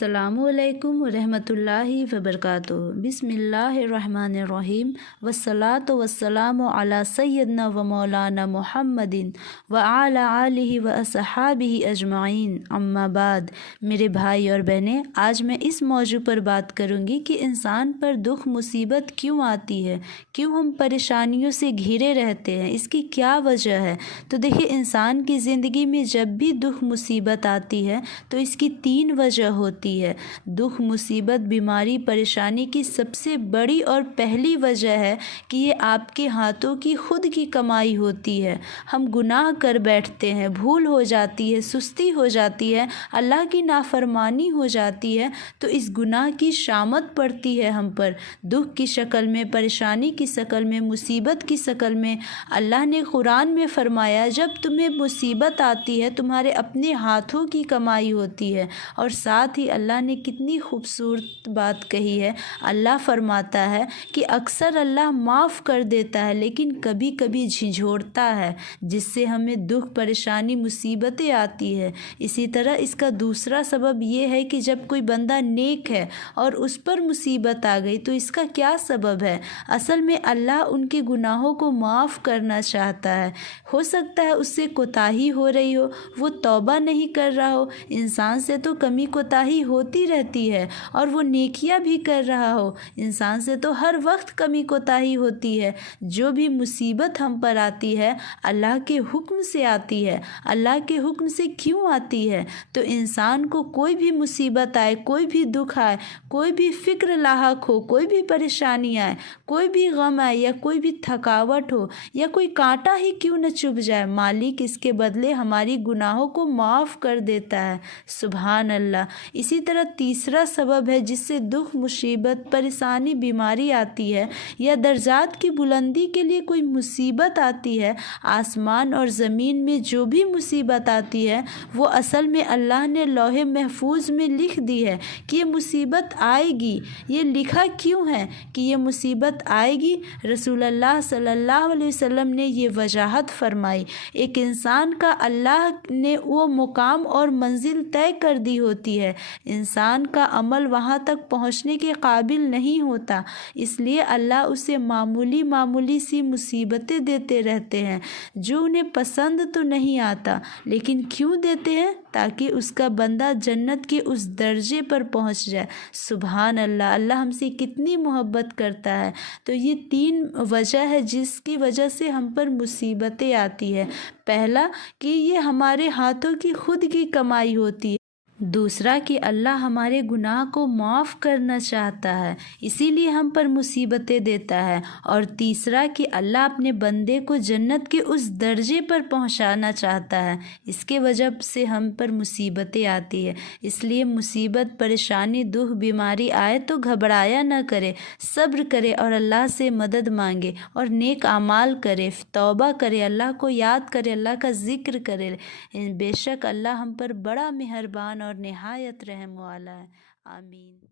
अस्सलामुअलैकुम रहमतुल्लाहि वबरकातुहू। बिस्मिल्लाहिर्रहमानिर्रहीम वस्सलातु वस्सलामु अला सय्यदना व मौलाना मुहम्मदिन व अला आलिहि व अस्हाबिहि अजमाइन, अम्मा बाद। मेरे भाई और बहनें, आज मैं इस मौजू पर बात करूँगी कि इंसान पर दुख मुसीबत क्यों आती है, क्यों हम परेशानियों से घिरे रहते हैं, इसकी क्या वजह है। तो देखिए, इंसान की ज़िंदगी में जब भी दुख मुसीबत आती है तो इसकी 3 वजह होती है। दुख मुसीबत बीमारी परेशानी की सबसे बड़ी और पहली वजह है कि ये आपके हाथों की खुद की कमाई होती है। हम गुनाह कर बैठते हैं, भूल हो जाती है, सुस्ती हो जाती है, अल्लाह की नाफरमानी हो जाती है, तो इस गुनाह की शामत पड़ती है हम पर, दुख की शक्ल में, परेशानी की शक्ल में, मुसीबत की शक्ल में। अल्लाह ने कुरान में फरमाया, जब तुम्हें मुसीबत आती है तुम्हारे अपने हाथों की कमाई होती है। और साथ ही अल्लाह ने कितनी खूबसूरत बात कही है। अल्लाह फरमाता है कि अक्सर अल्लाह माफ़ कर देता है लेकिन कभी कभी झिझोड़ता है, जिससे हमें दुख परेशानी मुसीबतें आती है। इसी तरह इसका दूसरा सबब ये है कि जब कोई बंदा नेक है और उस पर मुसीबत आ गई तो इसका क्या सबब है। असल में अल्लाह उनके गुनाहों को माफ़ करना चाहता है। हो सकता है उससे कोताही हो रही हो, वो तौबा नहीं कर रहा हो। इंसान से तो कमी कोताही होती रहती है और वो नेकियां भी कर रहा हो, इंसान से तो हर वक्त कमी कोताही होती है। जो भी मुसीबत हम पर आती है अल्लाह के हुक्म से आती है। अल्लाह के हुक्म से क्यों आती है? तो इंसान को कोई भी मुसीबत आए, कोई भी दुख आए, कोई भी फिक्र लाहक हो, कोई भी परेशानी आए, कोई भी गम आए या कोई भी थकावट हो या कोई कांटा ही क्यों न चुभ जाए, मालिक इसके बदले हमारी गुनाहों को माफ़ कर देता है। सुभान अल्लाह। इसी तरह तीसरा सबब है जिससे दुख मुसीबत परेशानी बीमारी आती है या दर्जात की बुलंदी के लिए कोई मुसीबत आती है। आसमान और ज़मीन में जो भी मुसीबत आती है वो असल में अल्लाह ने लौहे महफूज में लिख दी है कि ये मुसीबत आएगी। ये लिखा क्यों है कि ये मुसीबत आएगी? रसूलुल्लाह सल्लल्लाहु अलैहि वसल्लम ने ये वजाहत फरमाई। एक इंसान का अल्लाह ने वो मुकाम और मंजिल तय कर दी होती है, इंसान का अमल वहाँ तक पहुँचने के काबिल नहीं होता, इसलिए अल्लाह उसे मामूली मामूली सी मुसीबतें देते रहते हैं जो उन्हें पसंद तो नहीं आता, लेकिन क्यों देते हैं? ताकि उसका बंदा जन्नत के उस दर्जे पर पहुँच जाए। सुभान अल्लाह। अल्लाह हमसे कितनी मोहब्बत करता है। तो ये 3 वजह है जिसकी वजह से हम पर मुसीबतें आती है। पहला कि ये हमारे हाथों की खुद की कमाई होती है। दूसरा कि अल्लाह हमारे गुनाह को माफ़ करना चाहता है, इसीलिए हम पर मुसीबतें देता है। और तीसरा कि अल्लाह अपने बंदे को जन्नत के उस दर्जे पर पहुंचाना चाहता है, इसके वजह से हम पर मुसीबतें आती है। इसलिए मुसीबत परेशानी दुख बीमारी आए तो घबराया न करे, सब्र करे और अल्लाह से मदद मांगे और नेक आमाल करे, तौबा करे, अल्लाह को याद करे, अल्लाह का ज़िक्र करे। बेशक अल्लाह हम पर बड़ा मेहरबान और निहायत रहम वाला है। आमीन।